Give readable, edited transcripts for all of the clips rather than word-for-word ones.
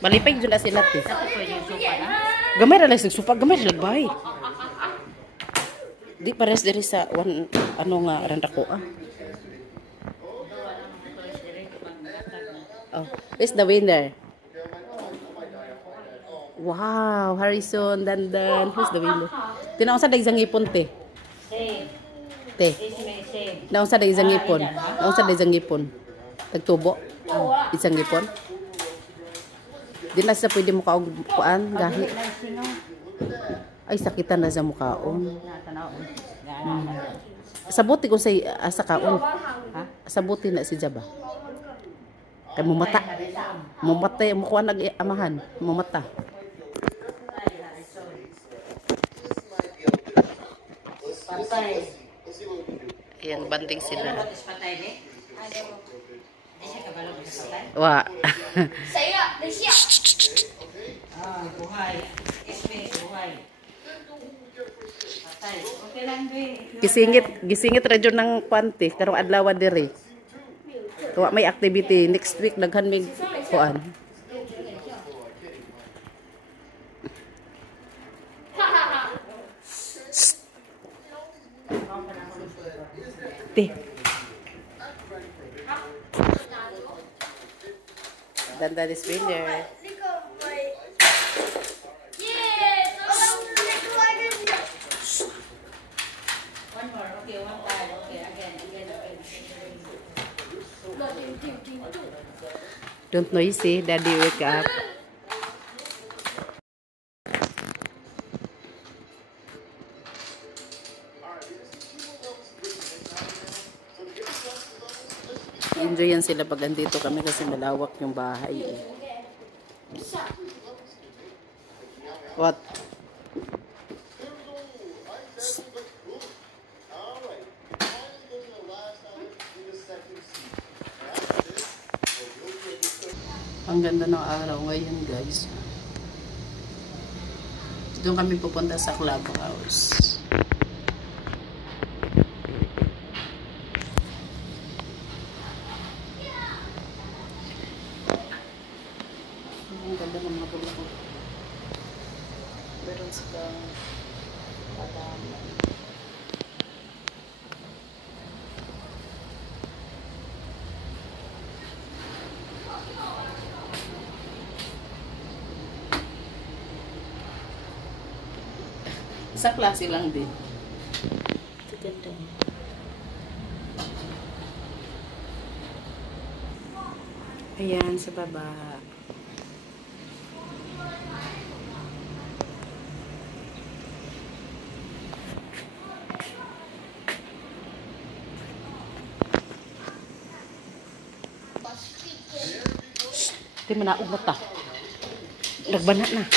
Malipay dyan na sila, te. Ito po yung sopa na. Gamay ra lang supa, gamay ra lang bay. Di pares diri sa ano nga ran ako ah. Oh, who's the winner? Wow, Harrison Dandan. Who's the winner? Tinaon sa dagsang ipon, te. Te. Naon sa dagsang ipon. Naon sa dagsang ipon. Tagtubo. Isang ipon. Di na sa pwede mo kuan gahi. Ay sakitan na sa mukhaon. Sabuti ko sa asa kaon. Ha? Sabuti na si Jaba. Kay mumata. Mumata mo kuan nag-amahan. Mumata. Patay. Ayan, banding sila. Patay ni. Wa. Saya, Malaysia. Buhay. Buhay. Patay. Okay lang din. Gisingit ra jud ng panty karong adlaw diri. Tuwa may activity next week daghan mig kuan. Te. Danda this winner. One more. Okay, one time. Okay, again. Don't noisy, daddy wake up. Enjoy yan sila pag andito kami kasi malawak yung bahay eh. What? Ang ganda ng araw ngayon, guys. Doon kami pupunta sa clubhouse. Ang ganda ng mga bulaklak. Meron silang halaman. Isang klase lang din. Ito ganda. Ayan, sa baba. Di manaog na ta. Nagbana na.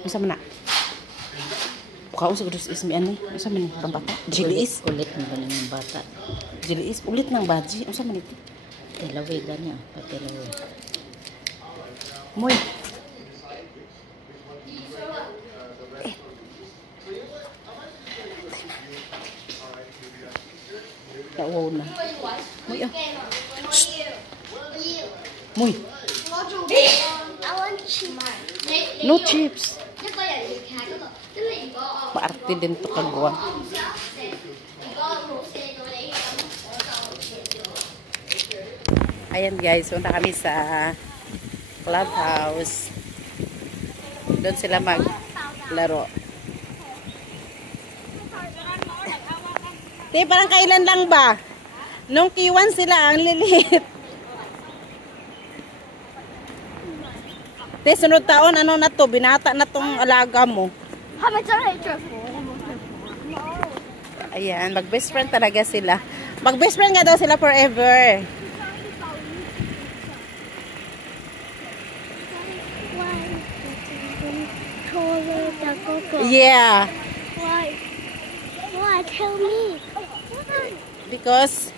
Masa mana? Bukaon sa gudus ismi ani. Masa man bang bata? Jiliis. Ulit ng bata. Jiliis ulit ng baji. Masa man ito? Tilaway ganyan. Patilaway. Moy. Wow na. Moy ah. Moy. I want chips. No chips. Paarte din to kagwa. Ayan guys, punta kami sa clubhouse. Doon sila maglaro. Te, parang kailan lang ba? Nung Q1 sila, ang lilit. Te, sunod taon, ano na to? Binata na tong alaga mo. Ayan, mag-best friend talaga sila. Mag-best friend nga daw sila forever. Yeah. Why? Why? Tell me. Because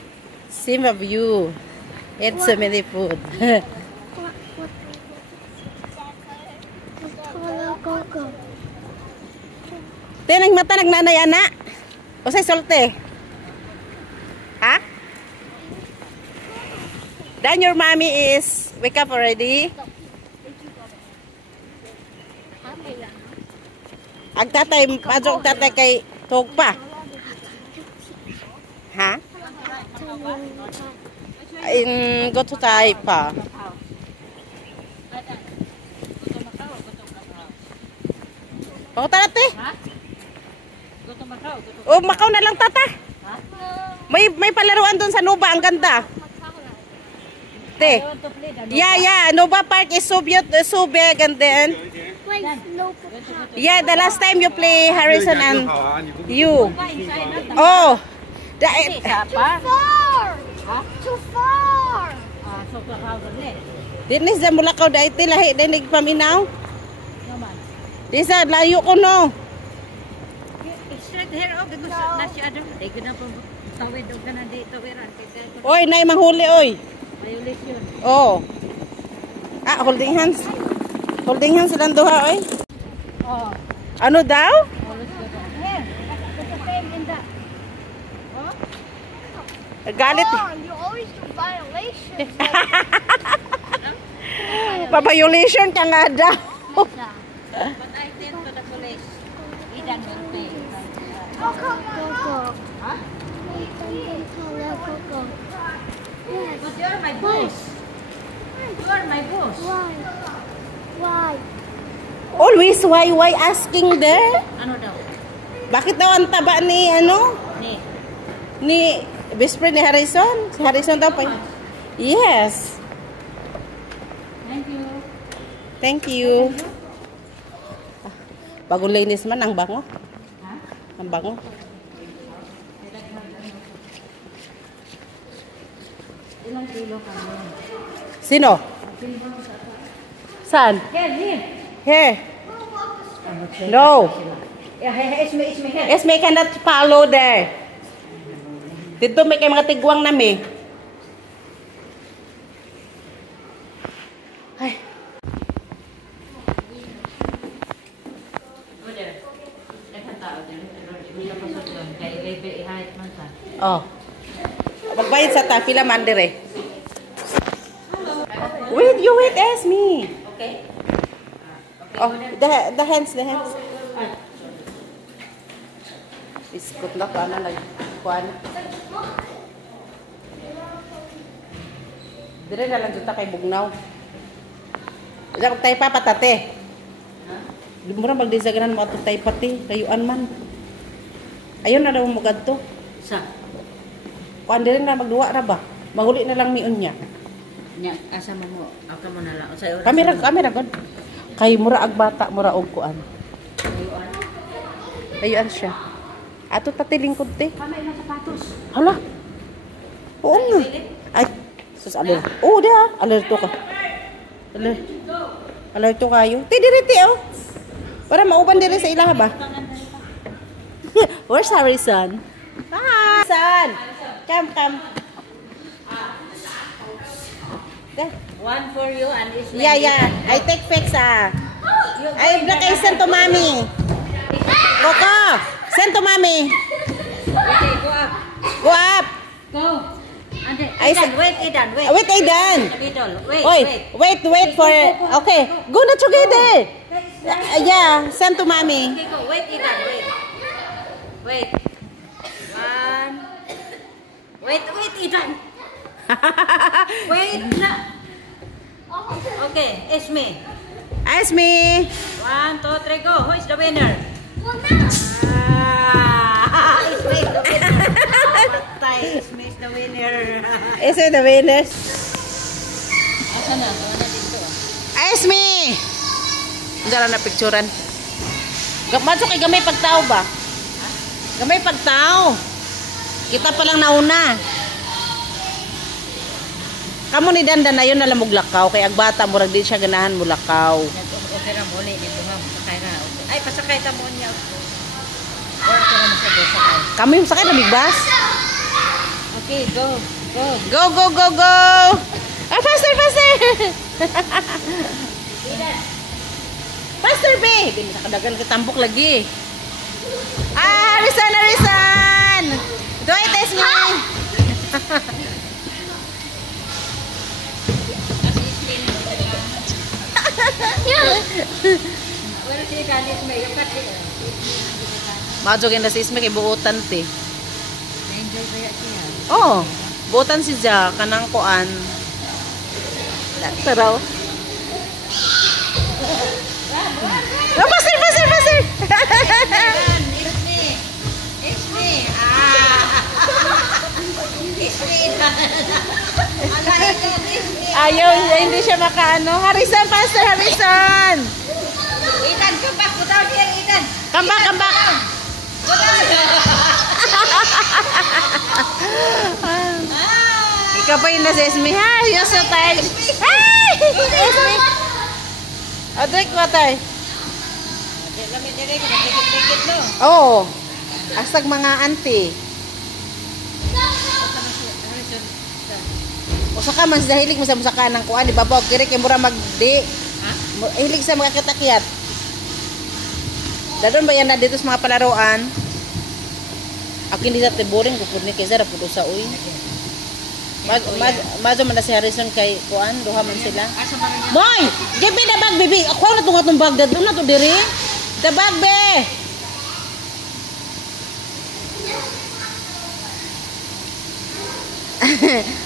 same of you. Eat so many food. Tinang mata nagnanay ana. O say solte. Ha? Then your mommy is wake up already? Ang tatay, pasok tatay kay tog pa. Ha? Go to tayo pa. Pangutan natin. Oh, Macau na lang tata. May palaruan doon sa Nova, ang ganda. Te. Yeah, Nova Park is so beautiful, so big, and then Wait, no, Papa. yeah, the last time you play Harrison and you. Oh. Too far. Too far. Dinis sa Mulakaw da iti lahi dinig paminaw. Di sa layo ko no. Straight here, oh, because nasyado. Di ko na po tawid o ka na dito. Oy, nay manghuli oy. Violation. Oh. Holding hands. Holding hands silang duha oy. Oh. Ano daw? Here, put the pen in the... Galit. Mom, you always do violations. Pa-violation ka nga daw. But I tell to the police. He done will pay. Go, go. Huh? Go. But you're my boss. You are my boss. Why? Always why asking there? Ano daw? Bakit daw ang taba ni ano? Ni. Ni best friend ni Harrison? Si Harrison daw pa. Yes. Thank you. Thank you. Bagong linis man ang bango. Ha? Ang bango. Ilang kilo ka mo? Sino? Saan? Here. Here. No. It's me here. Yes, may cannot follow there. Dito may kay mga tigwang nami. Ay. Oh. Magbayad sa ta, pila man dire. Wait, you wait, ask me. Okay. Oh, the hands. Biskut na ka na nagkuhan. Dire na lang juta kay Bugnaw. Ila kog tay pa patate. Di mo ra magdesaganan mo ato tay pati, kayuan man. Ayon na daw mo gadto. Sa? Kuan dire na magduwa ra ba? Maguli na lang miun niya. Nya, asa mo? Ako mo na lang. Sa oras. Kamera god. Kay mura ag bata, mura og kuan. Kayuan siya. Ato tati lingkod te. Kamay ng sapatos. Hala. Oo nga. Ay, sus aler. Oh, dia, alerto ka. Alerto kayo. Ti diri ti oh. Para mauban diri sa ilaha ba? Where's Harrison? Hi. Son. Come. There. One for you and is Yeah. I take pics I black I send to mommy. Coco, send to mommy. Okay, go up. Go up. Go. And then, I Aidan, said- wait, Aidan, wait. Wait, Aidan. In the middle. Wait, Oy, wait. wait for. Okay, go na together. Yeah, send to mommy. Okay, go. Wait, Aidan, wait. Wait. One. Wait, Aidan. Wait na. Okay, it's me. Ask me. 1, 2, 3, go. Who is the winner? Well, now. It's me, the winner. Patay, it's me, the winner. Is it the winners? Asa na? Asa na dito? Ask me. Dala na picturean. Maso kay gamay pagtao ba? Gamay pagtao. Kita pa lang nauna. Kamu ni Dandan na yun na lamuglakaw. Kaya ang bata, murag din siya ganahan mulakaw. Okay ra muli dito ha. Pasakay ra. Ay, pasakay ta mo niya. Or ako na masabay. Kami yung sakay na big bus. Okay, go. Go. Ah, faster. Faster, be. Di mo sa kadagan kitambok lagi. Ah, Harrison. Do it, test me. Wala siya galit may yukat siya. Majogin na si Isme kay buutan te. Na-enjoy ba yan siya? Oh, buutan si Ja kanang kuan. Taraw. Oh, pasir. It's me. Ayaw, hindi siya makaano. Harrison, Pastor Harrison! Ethan, come back. Go down here, Ethan. Come back. Go down. Ikaw pa yun na si Esme. Ha, you're so tired. Ay! Esme! O, drink water. Kami dire ko dikit-dikit no. Oo. Astag mga auntie. Usaka man sa hilig mo sa musaka ng kuan, di ba po? Kiri kay mura magdi. Ha? Hilig sa mga katakyat. Dadon ba yan na dito sa mga palaruan? Ako hindi sa tiburing ko pud ni kaysa ra pud sa uy. Majo man na si Harrison kay kuan, duha man sila. Asa man niya? Boy, give me the bag, baby. Ako na itong bag. Dadon na to diri. The bag, be.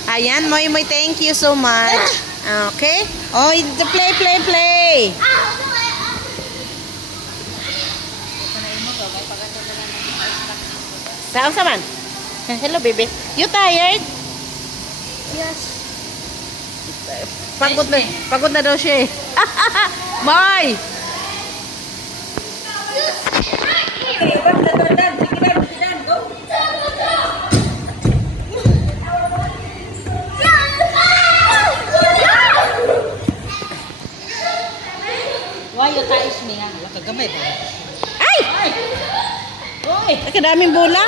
Ayan, Moy, thank you so much. Okay? Oh, play. Saan sa man? Hello, baby. You tired? Yes. Pagod na daw siya eh. Moy! Why you ties me nga? Wala kagamay ba? Ay! Hoy! Ay, daming bola.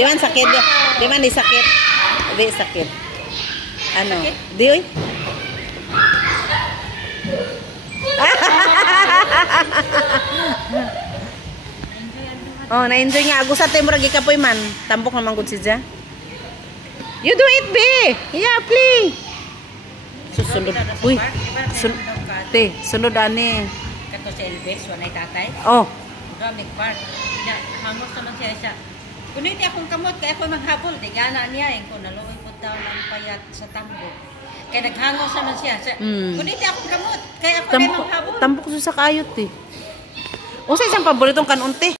Di man sakit. Di man di sakit. Di sakit. Ano? Di oy? Oh, na-enjoy nga. Agus sa tayo murag ikapoy man. Tambok naman gud si Ja. You do it, be. Yeah, play. Susunod. Uy. Sunod ani. Kato sa Elvis, wanay tatay. Oh. Gamig part. Hangos naman siya. Kuno iti akong kamot, kaya ako maghabol. Di gana niya, kung naluoy po daw ng payat sa tambo. Kaya naghangos naman siya. Kuno iti akong kamot, kaya ako maghabol. Tambok sa kayot eh. O sa isang paboritong kanunti.